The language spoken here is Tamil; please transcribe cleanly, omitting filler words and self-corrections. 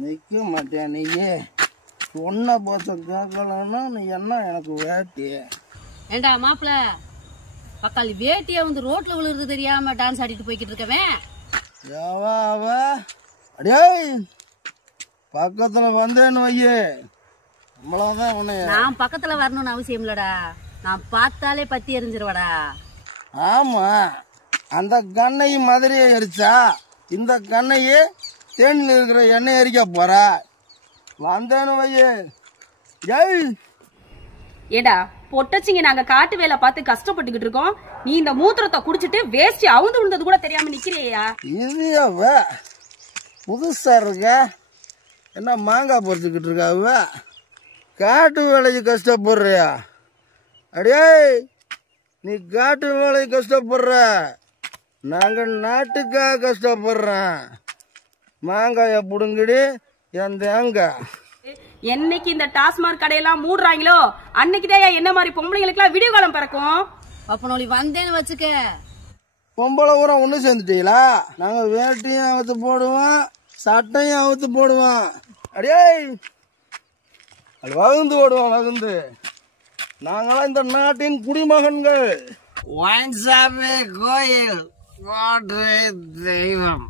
நிற்க மாட்டியா நீயே சொன்ன போச்ச கேட்கலன்னா நீ என்ன எனக்கு வேட்டி ஏண்டா மாப்பிள்ள பக்காளி வேட்டியை வந்து ரோட்ல விழுறது தெரியாம டான்ஸ் ஆடிட்டு போய்கிட்டு இருக்கவன் அடே பக்கத்துல வந்தேன்னு வையே நம்மளதான் உன்னை நான் பக்கத்துல வரணும்னு அவசியம் இல்லடா நான் பார்த்தாலே பத்தி எரிஞ்சிருவாடா ஆமா அந்த கண்ணையும் மதுரையை எரிச்சா இந்த கண்ணையே தேனில் இருக்கிற எண்ணெய் எரிக்க போறா வந்தேன்னு வையே ஜெய் ஏடா பொட்டச்சிங்க நாங்க காட்டு வேலை பார்த்து கஷ்டப்பட்டுக்கிட்டு இருக்கோம் நீ இந்த மூத்திரத்தை குடிச்சிட்டு வேஸ்ட் அவுந்து விழுந்தது கூட தெரியாம நிக்கிறியா இது புதுசா இருக்க என்ன மாங்காய் பறிச்சுக்கிட்டு இருக்கா காட்டு வேலைக்கு கஷ்டப்படுறியா அடே நீ காட்டு வேலைக்கு கஷ்டப்படுற நாங்க நாட்டுக்காக கஷ்டப்படுறோம் மாங்காய புடுங்கிடி என் தேங்காய் என்னைக்கு இந்த டாஸ்மாக் கடையெல்லாம் மூடுறாங்களோ அன்னைக்குதான் என்ன மாதிரி பொம்பளைங்களுக்கு எல்லாம் விடிய காலம் பிறக்கும் அப்ப நோடி வந்தேன்னு வச்சுக்க பொம்பளை ஊரா ஒண்ணு சேர்ந்துட்டீங்களா நாங்க வேட்டையும் அவுத்து போடுவோம் சட்டையும் அவுத்து போடுவோம் அடே அது வகுந்து ஓடுவோம் வகுந்து நாங்களாம் இந்த நாட்டின் குடிமகன்கள் கோயில் தெய்வம்